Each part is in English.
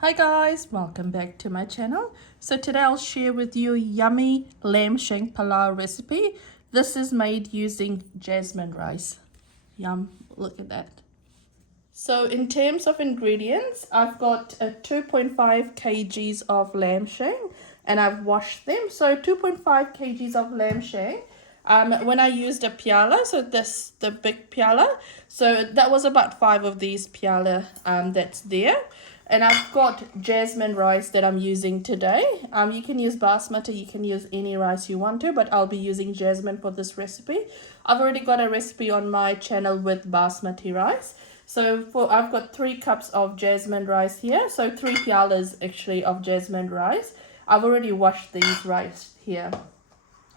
Hi guys, welcome back to my channel. So today I'll share with you a yummy lamb shank palau recipe. This is made using jasmine rice. Yum, look at that. So in terms of ingredients, I've got 2.5 kgs of lamb shank and I've washed them. So 2.5 kgs of lamb shank. When I used a piala, so this the big piala, so that was about 5 of these piala that's there. And I've got jasmine rice that I'm using today. You can use basmati, you can use any rice you want to, but I'll be using jasmine for this recipe. I've already got a recipe on my channel with basmati rice. So I've got 3 cups of jasmine rice here. So 3 pialas actually of jasmine rice. I've already washed these rice here.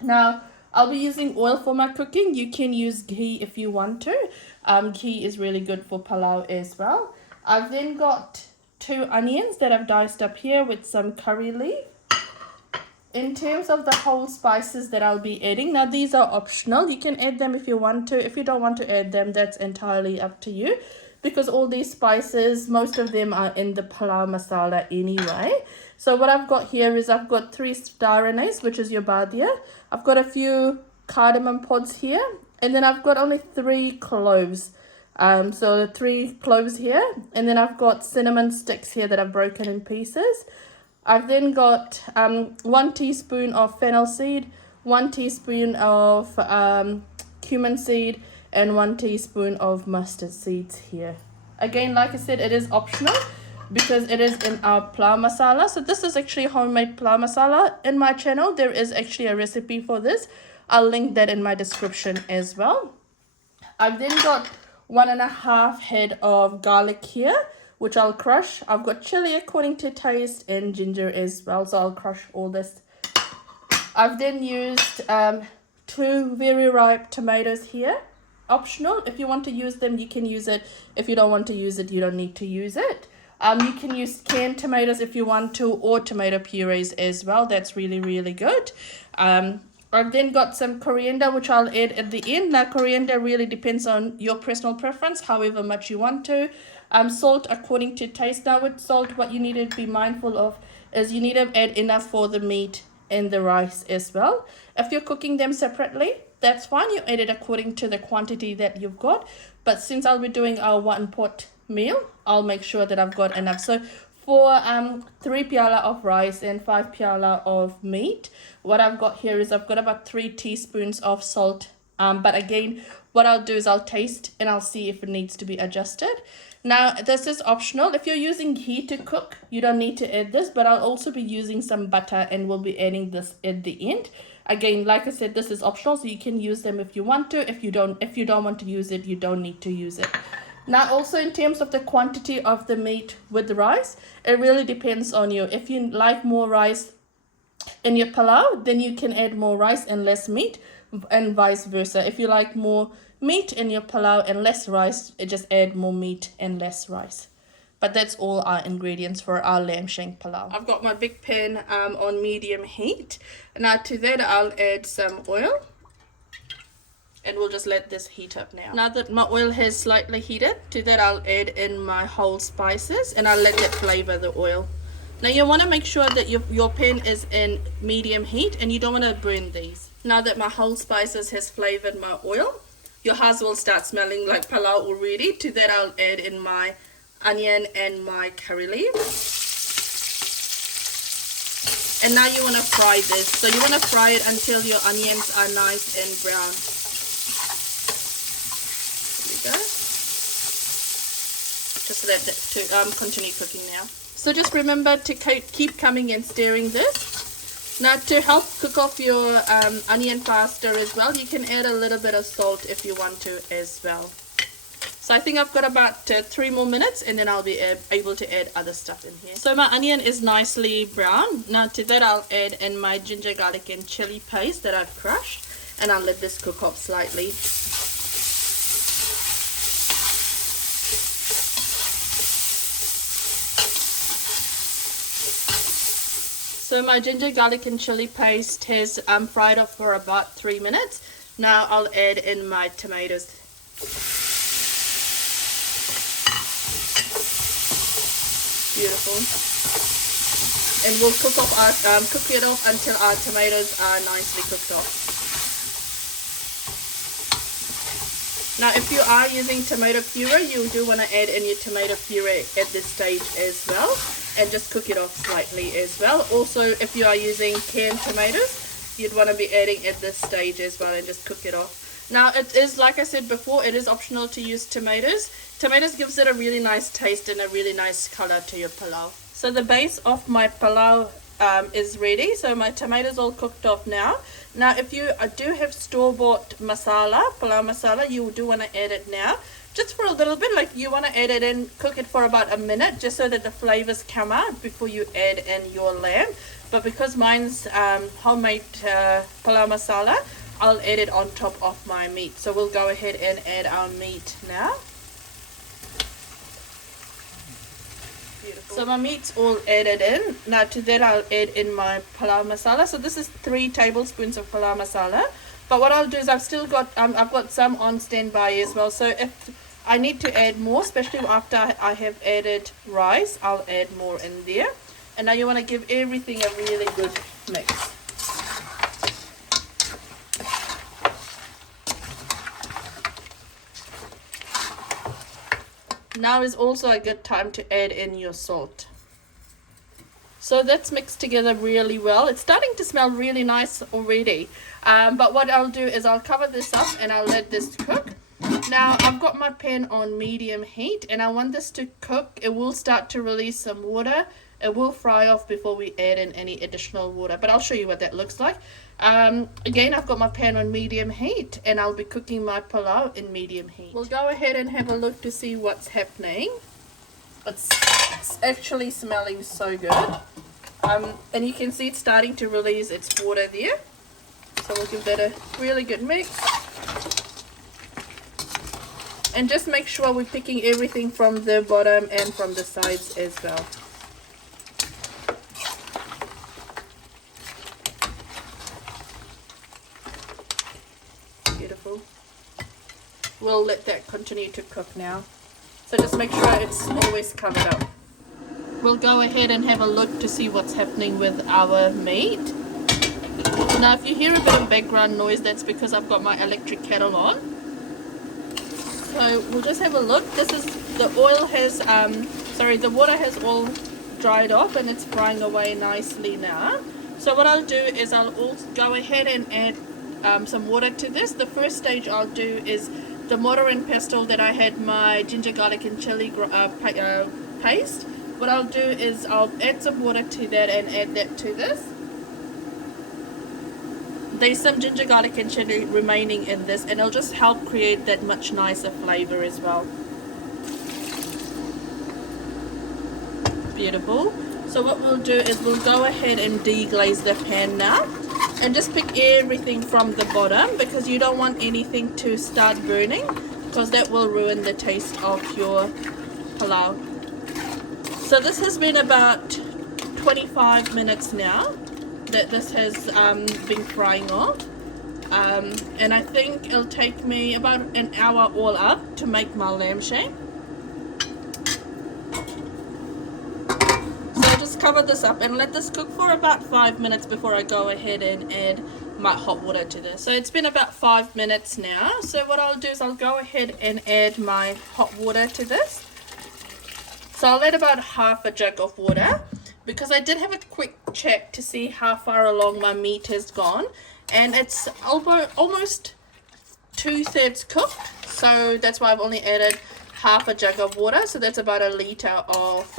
Now, I'll be using oil for my cooking. You can use ghee if you want to. Ghee is really good for palau as well. I've then got 2 onions that I've diced up here with some curry leaf. In terms of the whole spices that I'll be adding, now these are optional. You can add them if you want to. If you don't want to add them, that's entirely up to you. Because all these spices, most of them are in the palau masala anyway. So what I've got here is I've got 3 star anise, which is your badia. I've got a few cardamom pods here. And then I've got only 3 cloves. So 3 cloves here. And then I've got cinnamon sticks here that I've broken in pieces. I've then got 1 teaspoon of fennel seed, 1 teaspoon of cumin seed, and 1 teaspoon of mustard seeds here. Again, like I said, it is optional because it is in our palau masala. So this is actually homemade palau masala. In my channel, there is actually a recipe for this. I'll link that in my description as well. I've then got 1.5 head of garlic here, which I'll crush. I've got chilli according to taste and ginger as well, so I'll crush all this. I've then used 2 very ripe tomatoes here. Optional. If you want to use them, you can use it. If you don't want to use it, you don't need to use it. You can use canned tomatoes if you want to, or tomato purees as well. That's really, really good. I've then got some coriander, which I'll add at the end. Now, coriander really depends on your personal preference, however much you want to. Salt according to taste. Now, with salt, what you need to be mindful of is you need to add enough for the meat and the rice as well. If you're cooking them separately, that's fine. You add it according to the quantity that you've got. But since I'll be doing our 1 pot meal, I'll make sure that I've got enough. So for 3 piala of rice and 5 piala of meat, what I've got here is I've got about 3 teaspoons of salt. But again, what I'll do is I'll taste and I'll see if it needs to be adjusted. Now, this is optional. If you're using ghee to cook, you don't need to add this, but I'll also be using some butter and we'll be adding this at the end. Again, like I said, this is optional, so you can use them if you want to. If you don't want to use it, you don't need to use it. Now, also in terms of the quantity of the meat with the rice, it really depends on you. If you like more rice in your palau, then you can add more rice and less meat, and vice versa. If you like more meat in your palau and less rice, just add more meat and less rice. But that's all our ingredients for our lamb shank palau. I've got my big pan on medium heat. Now to that I'll add some oil. And we'll just let this heat up now. Now that my oil has slightly heated, to that I'll add in my whole spices and I'll let that flavor the oil. Now you want to make sure that your pan is in medium heat and you don't want to burn these. Now that my whole spices has flavored my oil, your house will start smelling like palau already. To that I'll add in my onion and my curry leaf. And now you want to fry this. So you want to fry it until your onions are nice and brown. There we go. Just let that continue cooking now. So just remember to keep coming and stirring this. Now to help cook off your onion faster as well, you can add a little bit of salt if you want to as well. So I think I've got about 3 more minutes and then I'll be able to add other stuff in here. So my onion is nicely brown. Now to that I'll add in my ginger, garlic and chili paste that I've crushed. And I'll let this cook off slightly. So my ginger, garlic and chili paste has fried off for about 3 minutes. Now I'll add in my tomatoes. Beautiful. And we'll cook it off until our tomatoes are nicely cooked off. Now, if you are using tomato puree, you do want to add in your tomato puree at this stage as well, and just cook it off slightly as well. Also, if you are using canned tomatoes, you'd want to be adding at this stage as well and just cook it off. Now, it is, like I said before, it is optional to use tomatoes. Tomatoes gives it a really nice taste and a really nice color to your palau. So the base of my palau is ready. So my tomatoes all cooked off now. Now, if you do have store-bought masala, palau masala, you do want to add it now. Just for a little bit, like you want to add it in, cook it for about a minute, just so that the flavors come out before you add in your lamb. But because mine's homemade palau masala, I'll add it on top of my meat. So we'll go ahead and add our meat now. So my meat's all added in. Now to that I'll add in my palau masala. So this is 3 tablespoons of palau masala. But what I'll do is I've got some on standby as well. So if I need to add more, especially after I have added rice, I'll add more in there. And now you want to give everything a really good mix. Now is also a good time to add in your salt. So that's mixed together really well. It's starting to smell really nice already. But what I'll do is I'll cover this up and I'll let this cook. Now I've got my pan on medium heat and I want this to cook. It will start to release some water. It will fry off before we add in any additional water, but I'll show you what that looks like. Again, I've got my pan on medium heat and I'll be cooking my palau in medium heat. We'll go ahead and have a look to see what's happening. It's actually smelling so good. And you can see it's starting to release its water there. So we'll give that a really good mix. And just make sure we're picking everything from the bottom and from the sides as well. Beautiful. We'll let that continue to cook now. So just make sure it's always covered up. We'll go ahead and have a look to see what's happening with our meat. Now if you hear a bit of background noise, that's because I've got my electric kettle on. So we'll just have a look. This is the water has all dried off and it's frying away nicely now. So what I'll do is I'll also go ahead and add some water to this. The first stage I'll do is the mortar and pestle that I had my ginger, garlic and chili paste. What I'll do is I'll add some water to that and add that to this. There's some ginger, garlic and chili remaining in this and it'll just help create that much nicer flavor as well. Beautiful. So what we'll do is we'll go ahead and deglaze the pan now and just pick everything from the bottom, because you don't want anything to start burning, because that will ruin the taste of your palau. So this has been about 25 minutes now that this has been frying off, and I think it'll take me about an hour all up to make my lamb shank. So I'll just cover this up and let this cook for about 5 minutes before I go ahead and add my hot water to this. So it's been about 5 minutes now. So what I'll do is I'll go ahead and add my hot water to this. So I'll add about half a jug of water, because I did have a quick check to see how far along my meat has gone, and it's almost 2/3 cooked. So that's why I've only added half a jug of water. So that's about a litre of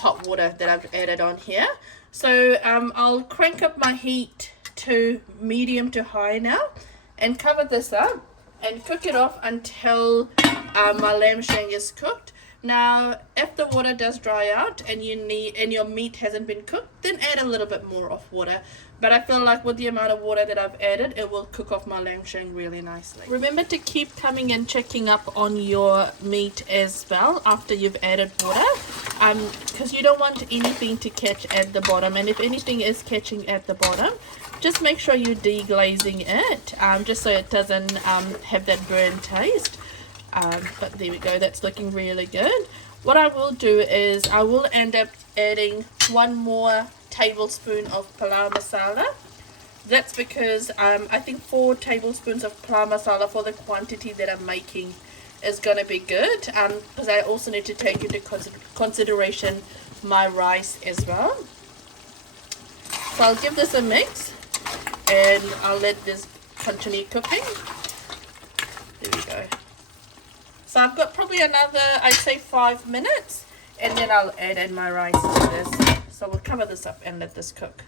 hot water that I've added on here. So I'll crank up my heat to medium to high now and cover this up and cook it off until my lamb shank is cooked. Now, if the water does dry out and your meat hasn't been cooked, then add a little bit more of water. But I feel like with the amount of water that I've added, it will cook off my lamb shank really nicely. Remember to keep coming and checking up on your meat as well after you've added water, because you don't want anything to catch at the bottom. And if anything is catching at the bottom, just make sure you're deglazing it, just so it doesn't have that burnt taste. But there we go, that's looking really good. What I will do is I will end up adding 1 more tablespoon of palau masala. That's because I think 4 tablespoons of palau masala for the quantity that I'm making is going to be good, because I also need to take into consideration my rice as well. So I'll give this a mix and I'll let this continue cooking. There we go. So I've got probably another, I'd say 5 minutes, and then I'll add in my rice to this. So we'll cover this up and let this cook.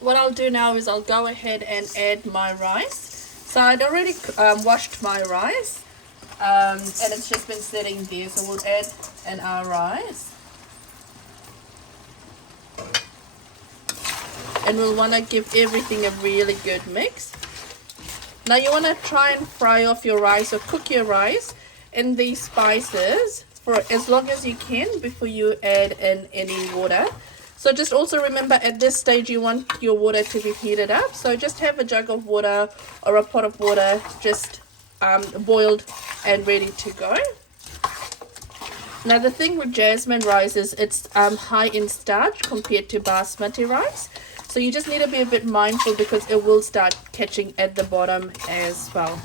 What I'll do now is I'll go ahead and add my rice. So I'd already washed my rice, and it's just been sitting there. So we'll add in our rice. And we'll want to give everything a really good mix. Now you want to try and fry off your rice or cook your rice in these spices for as long as you can before you add in any water. So just also remember, at this stage you want your water to be heated up. So just have a jug of water or a pot of water just boiled and ready to go. Now the thing with jasmine rice is it's high in starch compared to basmati rice. So you just need to be a bit mindful because it will start catching at the bottom as well.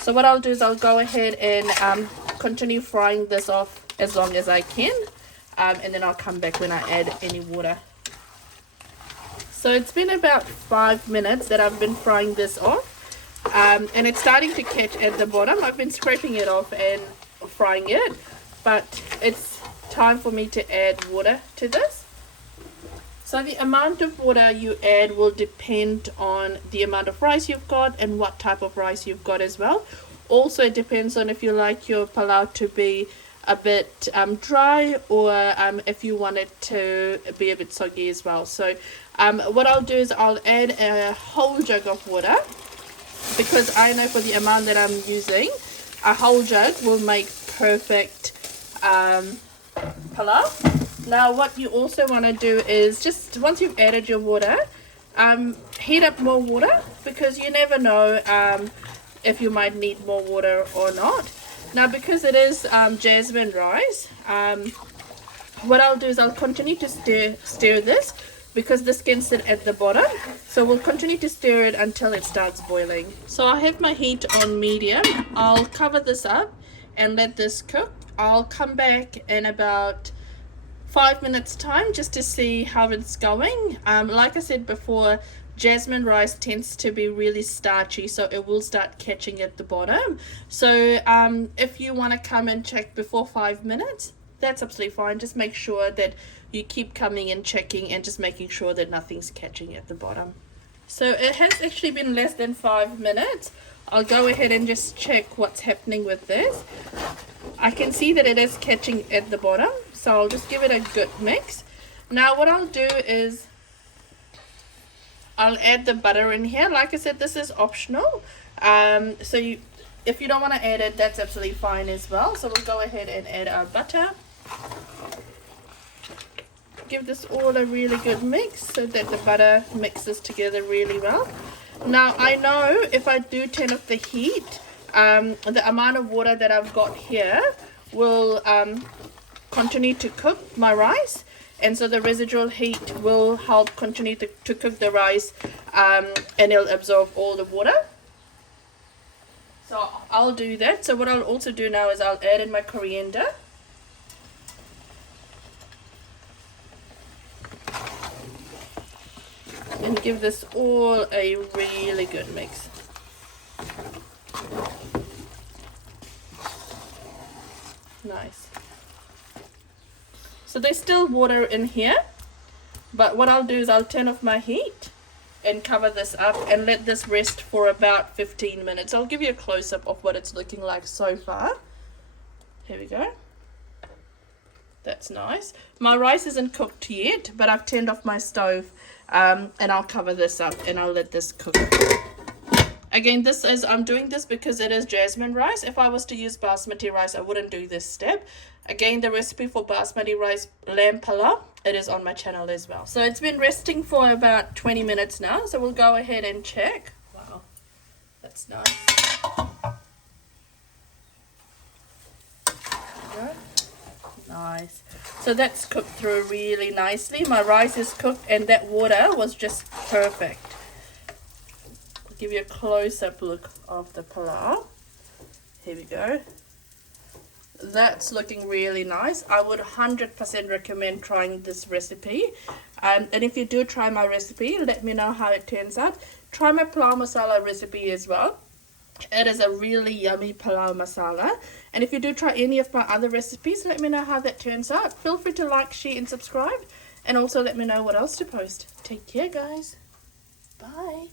So what I'll do is I'll go ahead and continue frying this off as long as I can. And then I'll come back when I add any water. So it's been about 5 minutes that I've been frying this off. And it's starting to catch at the bottom. I've been scraping it off and frying it. But it's time for me to add water to this. So the amount of water you add will depend on the amount of rice you've got and what type of rice you've got as well. Also, it depends on if you like your palau to be a bit dry, or if you want it to be a bit soggy as well. So what I'll do is I'll add a whole jug of water, because I know for the amount that I'm using, a whole jug will make perfect palau. Now what you also want to do is, just once you've added your water, heat up more water, because you never know if you might need more water or not. Now because it is jasmine rice, what I'll do is I'll continue to stir this, because this can sit at the bottom. So we'll continue to stir it until it starts boiling. So I have my heat on medium. I'll cover this up and let this cook. I'll come back in about 5 minutes time just to see how it's going. Like I said before, jasmine rice tends to be really starchy, so it will start catching at the bottom. So if you want to come and check before 5 minutes, that's absolutely fine. Just make sure that you keep coming and checking and just making sure that nothing's catching at the bottom. So it has actually been less than 5 minutes. I'll go ahead and just check what's happening with this. I can see that it is catching at the bottom, so I'll just give it a good mix. Now what I'll do is I'll add the butter in here. Like I said, this is optional. So if you don't want to add it, that's absolutely fine as well. So we'll go ahead and add our butter. Give this all a really good mix so that the butter mixes together really well. Now I know if I do turn off the heat, the amount of water that I've got here will continue to cook my rice, and so the residual heat will help continue to cook the rice, and it'll absorb all the water. So I'll do that. So what I'll also do now is I'll add in my coriander. And give this all a really good mix. Nice. So there's still water in here, but what I'll do is I'll turn off my heat and cover this up and let this rest for about 15 minutes. I'll give you a close-up of what it's looking like so far. Here we go. That's nice. My rice isn't cooked yet, but I've turned off my stove, and I'll cover this up and I'll let this cook. Again, I'm doing this because it is jasmine rice. If I was to use basmati rice, I wouldn't do this step. Again, the recipe for basmati rice lamb palau, it is on my channel as well. So it's been resting for about 20 minutes now. So we'll go ahead and check. Wow, that's nice. There we go. Nice. So that's cooked through really nicely. My rice is cooked and that water was just perfect. I'll give you a close-up look of the palau. Here we go. That's looking really nice. I would 100% recommend trying this recipe. And if you do try my recipe, let me know how it turns out. Try my palau masala recipe as well. It is a really yummy palau masala. And if you do try any of my other recipes, let me know how that turns out. Feel free to like, share and subscribe. And also let me know what else to post. Take care, guys. Bye.